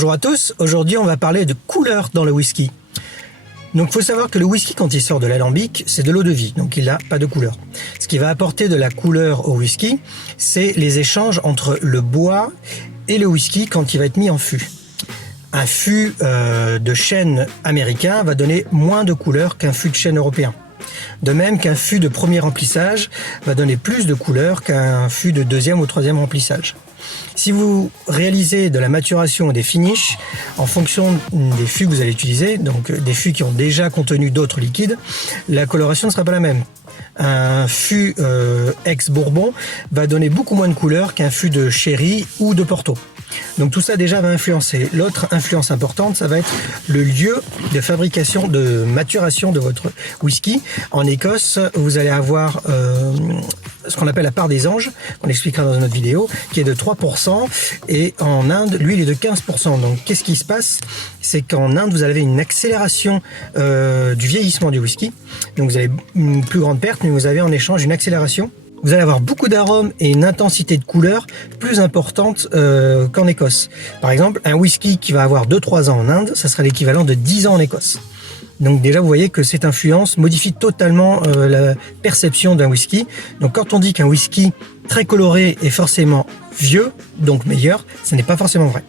Bonjour à tous, aujourd'hui on va parler de couleur dans le whisky. Donc il faut savoir que le whisky quand il sort de l'alambic, c'est de l'eau de vie, donc il n'a pas de couleur. Ce qui va apporter de la couleur au whisky, c'est les échanges entre le bois et le whisky quand il va être mis en fût. Un fût de chêne américain va donner moins de couleur qu'un fût de chêne européen. De même qu'un fût de premier remplissage va donner plus de couleur qu'un fût de deuxième ou troisième remplissage. Si vous réalisez de la maturation ou des finishes, en fonction des fûts que vous allez utiliser, donc des fûts qui ont déjà contenu d'autres liquides, la coloration ne sera pas la même. Un fût ex-bourbon va donner beaucoup moins de couleur qu'un fût de sherry ou de porto. Donc tout ça déjà va influencer. L'autre influence importante, ça va être le lieu de fabrication, de maturation de votre whisky. En Écosse, vous allez avoir ce qu'on appelle la part des anges, qu'on expliquera dans une autre vidéo, qui est de 3%, et en Inde, lui, il est de 15%. Donc qu'est-ce qui se passe? C'est qu'en Inde, vous avez une accélération du vieillissement du whisky. Donc vous avez une plus grande perte, mais vous avez en échange une accélération. Vous allez avoir beaucoup d'arômes et une intensité de couleur plus importante qu'en Écosse. Par exemple, un whisky qui va avoir 2-3 ans en Inde, ça sera l'équivalent de 10 ans en Écosse. Donc déjà, vous voyez que cette influence modifie totalement la perception d'un whisky. Donc quand on dit qu'un whisky très coloré est forcément vieux, donc meilleur, ce n'est pas forcément vrai.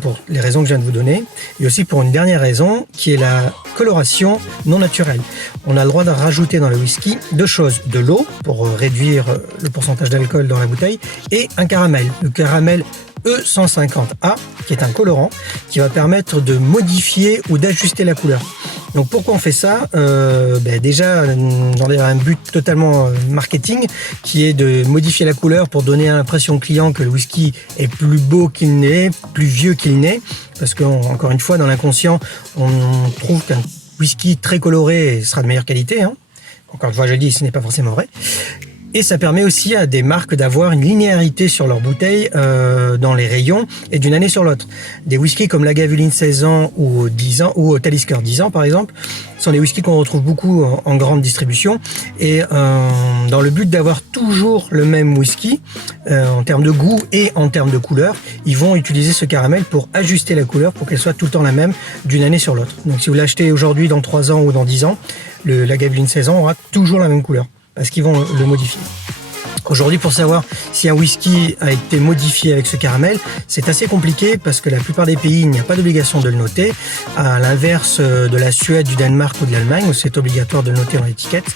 Pour les raisons que je viens de vous donner, et aussi pour une dernière raison qui est la coloration non naturelle. On a le droit de rajouter dans le whisky deux choses: de l'eau pour réduire le pourcentage d'alcool dans la bouteille et un caramel. Le caramel E150A qui est un colorant qui va permettre de modifier ou d'ajuster la couleur. Donc pourquoi on fait ça? Déjà dans un but totalement marketing qui est de modifier la couleur pour donner l'impression au client que le whisky est plus beau qu'il n'est, plus vieux qu'il n'est, parce qu'encore une fois dans l'inconscient on trouve qu'un whisky très coloré sera de meilleure qualité, hein. Encore une fois je dis, ce n'est pas forcément vrai. Et ça permet aussi à des marques d'avoir une linéarité sur leurs bouteilles dans les rayons et d'une année sur l'autre. Des whiskies comme Lagavulin 16 ans ou 10 ans ou Talisker 10 ans par exemple sont des whiskies qu'on retrouve beaucoup en grande distribution et dans le but d'avoir toujours le même whisky en termes de goût et en termes de couleur, ils vont utiliser ce caramel pour ajuster la couleur pour qu'elle soit tout le temps la même d'une année sur l'autre. Donc si vous l'achetez aujourd'hui dans 3 ans ou dans 10 ans, le Lagavulin 16 ans aura toujours la même couleur, parce qu'ils vont le modifier. Aujourd'hui, pour savoir si un whisky a été modifié avec ce caramel, c'est assez compliqué parce que la plupart des pays, il n'y a pas d'obligation de le noter, à l'inverse de la Suède, du Danemark ou de l'Allemagne, où c'est obligatoire de le noter dans l'étiquette.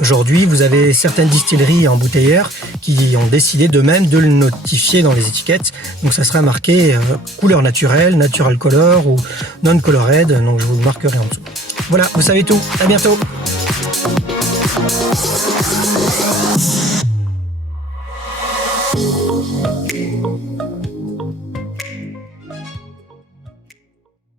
Aujourd'hui, vous avez certaines distilleries embouteilleurs qui ont décidé d'eux-mêmes de le notifier dans les étiquettes. Donc ça sera marqué couleur naturelle, natural color ou non colored, donc je vous le marquerai en dessous. Voilà, vous savez tout, à bientôt.